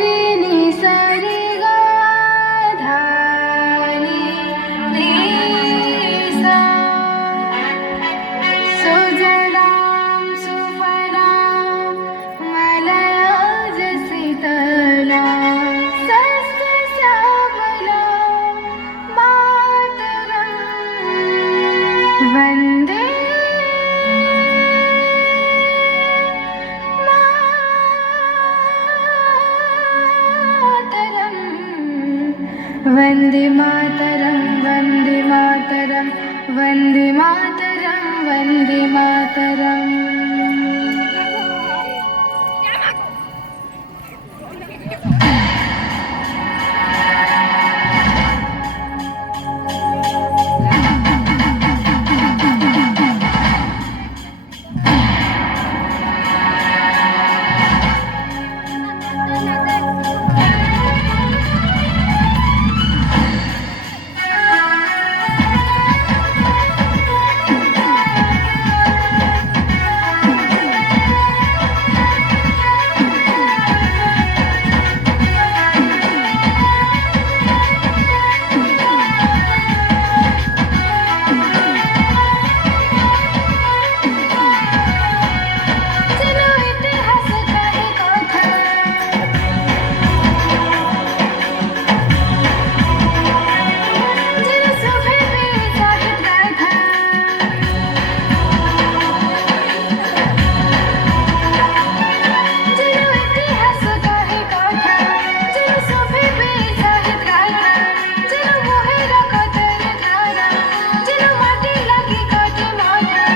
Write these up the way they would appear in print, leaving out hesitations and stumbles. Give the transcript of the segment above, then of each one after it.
रे नि सा रे गा धा नि रे सा सुजलां सुफलां मलयज शीतलां सस्यश्यामलां मातरं वन्दे मातरं वन्दे मातरं वन्दे मातरं वन्दे मातरं वन्दे मातरम्। चलो इतिहास कहे कथा चलो सुबह भी साहित्य गाथा चलो इतिहास कहे कथा चलो सुबह भी साहित्य गाथा चलो मोहेरा कतर धारा चलो माटी लगी काटे माथा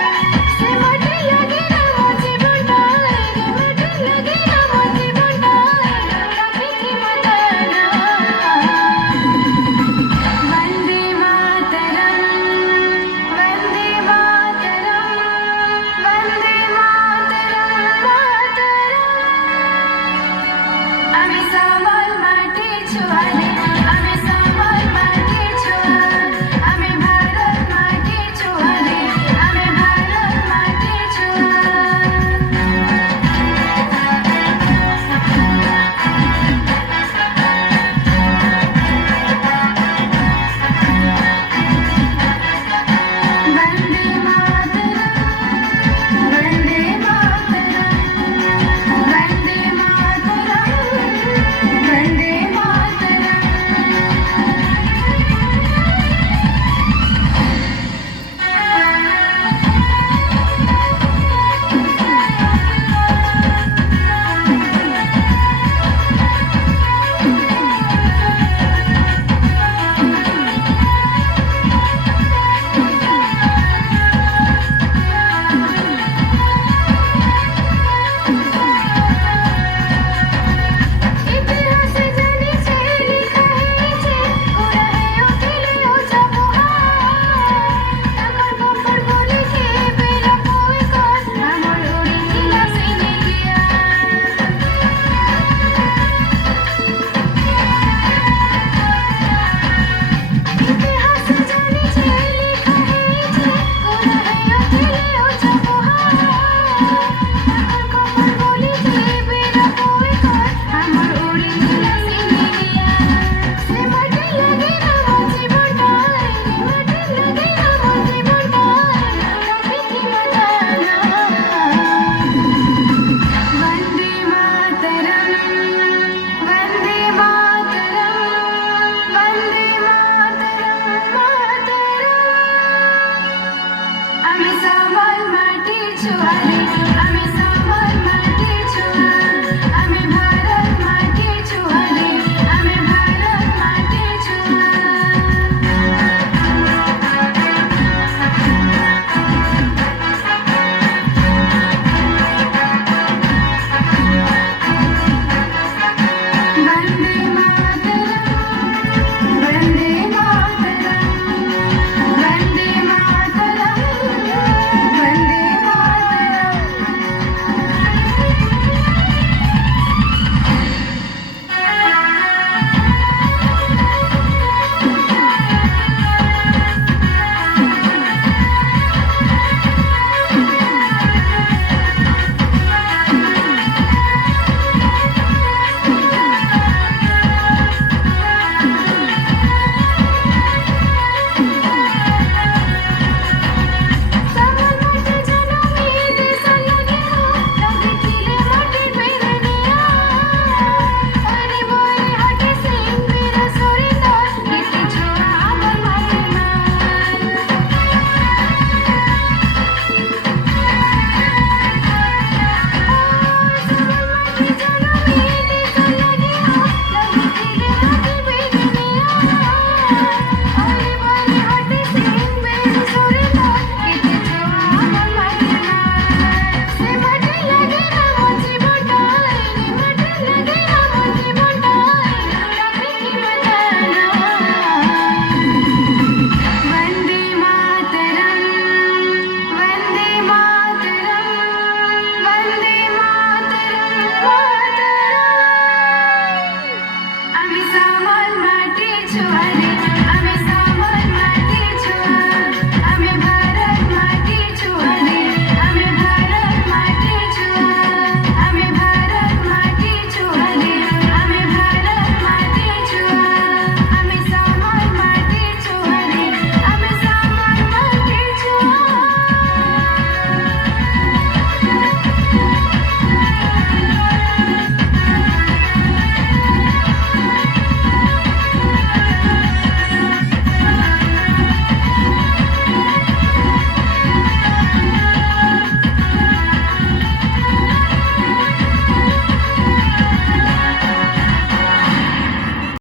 से माटी लगी ना मोची बुंडाए रे माटी लगी ना मोची बुंडाए काफी थी मताना वन्दे मातरं वन्दे मातरं वन्दे मातरं मातरम्। আমি সামা